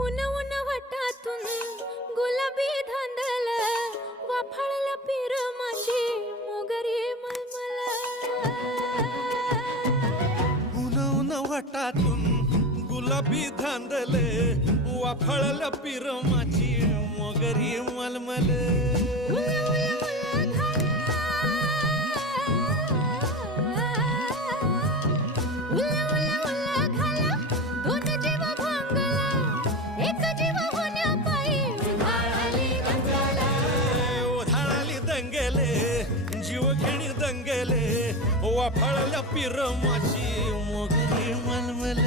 उन उन वटातून गुलाबी धांदल वाफाळला पीर माझी मोगरी मलमल उन उन वटातून गुलाबी धांदले वाफळल पीर माझी मोगरी मलमल जीव घेणी दंगले वाफाळल्या पीर माझी मोगरी मलमल